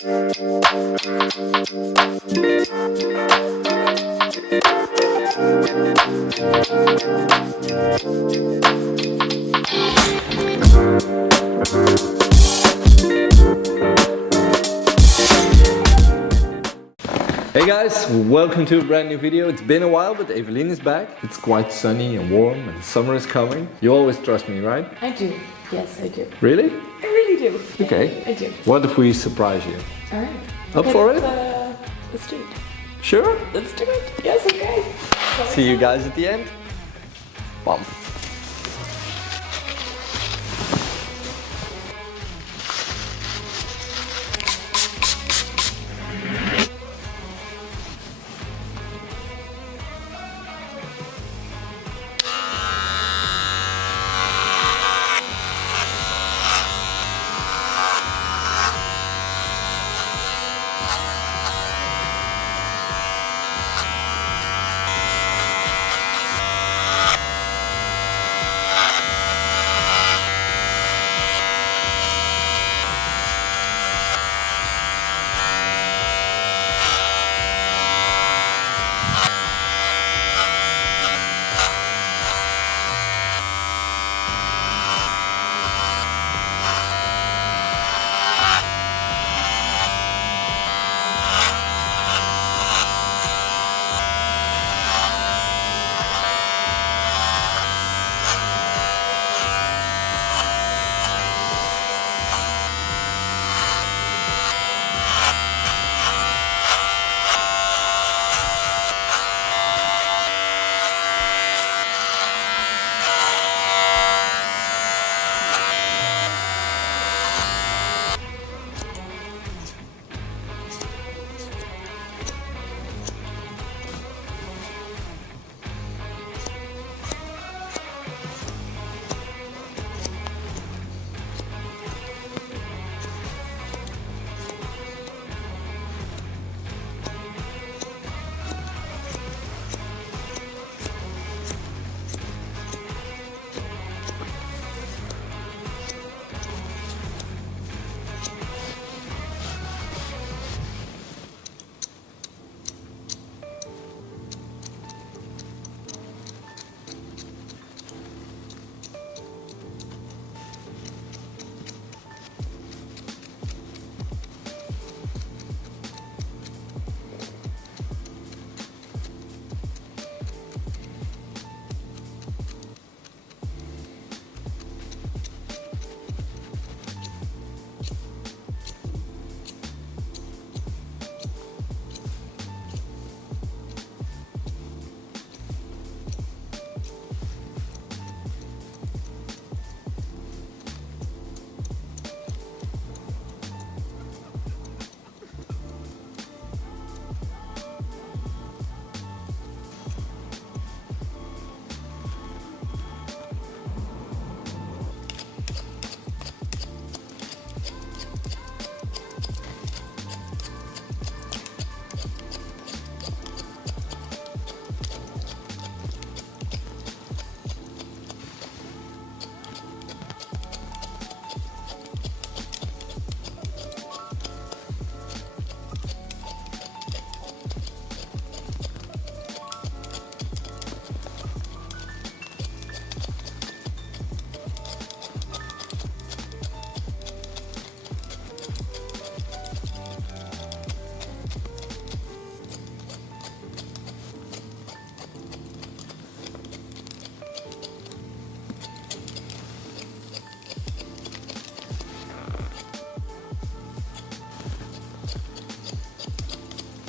Hey guys, welcome to a brand new video. It's been a while, but Evelien is back. It's quite sunny and warm and summer is coming. You always trust me, right? I do. Yes, I do. Really? I really do. Okay. I do. What if we surprise you? All right. Up for it? Let's do it. Sure? Let's do it. Yes, okay. See you guys at the end. Bum.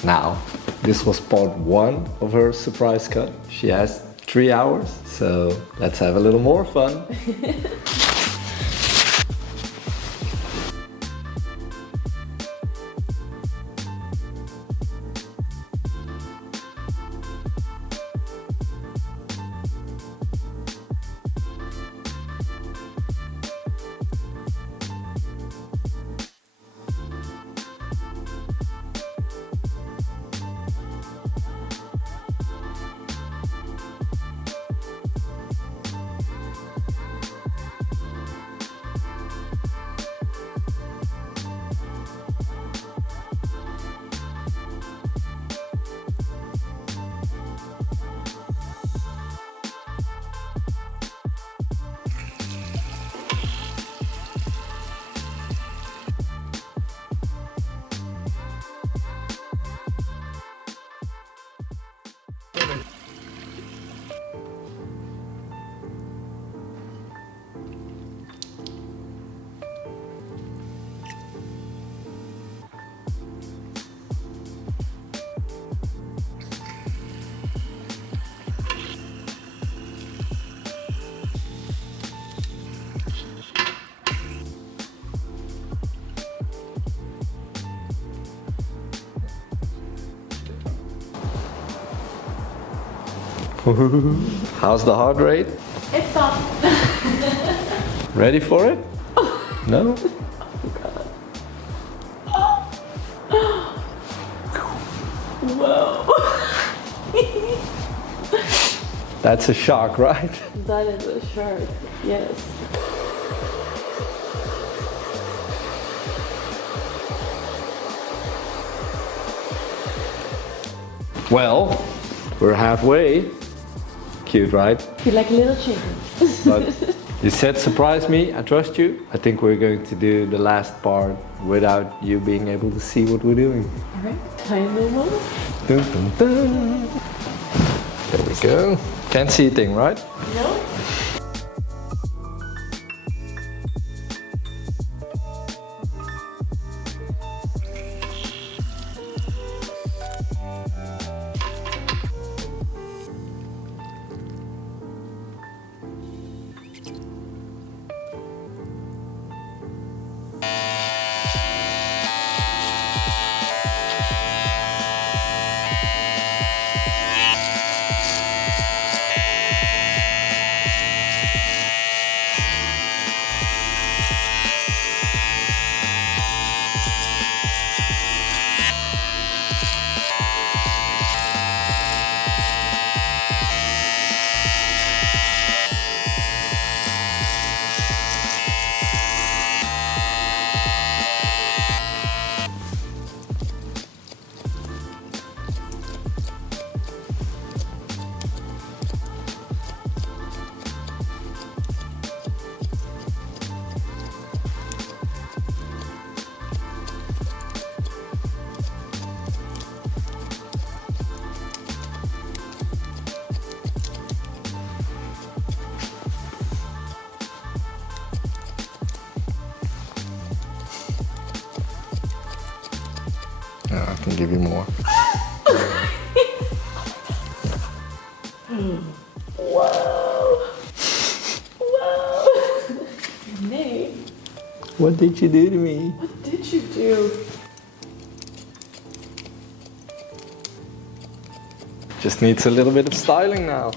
Now, this was part 1 of her surprise cut. She has 3 hours, so let's have a little more fun. How's the heart rate? It's done. Ready for it? No? Whoa. That's a shock, right? That is a shark. Yes. Well, we're halfway. Cute, right? You like little chicken. But you said surprise me, I trust you. I think we're going to do the last part without you being able to see what we're doing. Alright, tiny moment. Dun, dun, dun. There we go. Can't see a thing, right? No? I can give you more. Whoa. Whoa. Nate, What did you do to me? what did you do? Just needs a little bit of styling now.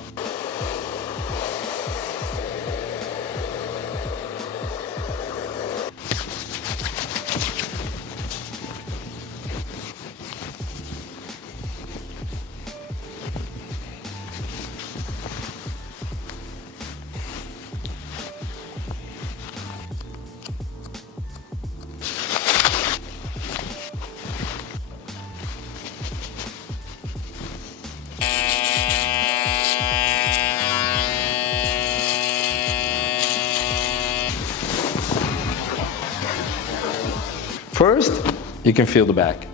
First, you can feel the back.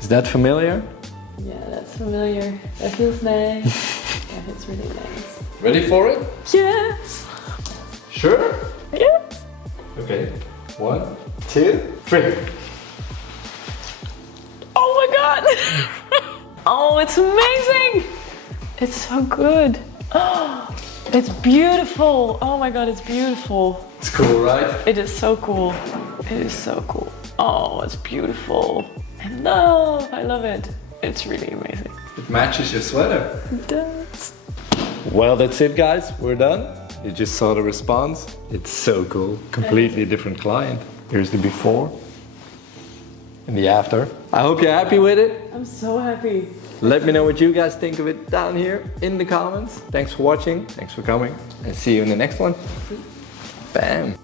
Is that familiar? Yeah, that's familiar. That feels nice. Yeah, it's really nice. Ready for it? Yes. Sure? Yes. Okay. 1, 2, 3. Oh my god. Oh, it's amazing. It's so good. Oh, it's beautiful. Oh my god, it's beautiful. It's cool, right? It is so cool. It is so cool. Oh, it's beautiful. I love it. It's really amazing. It matches your sweater. It does. Well, that's it, guys. We're done. You just saw the response. It's so cool. Completely different client. Here's the before and the after. I hope you're happy with it. I'm so happy. Let me know what you guys think of it down here in the comments. Thanks for watching. Thanks for coming. And see you in the next one. Bam.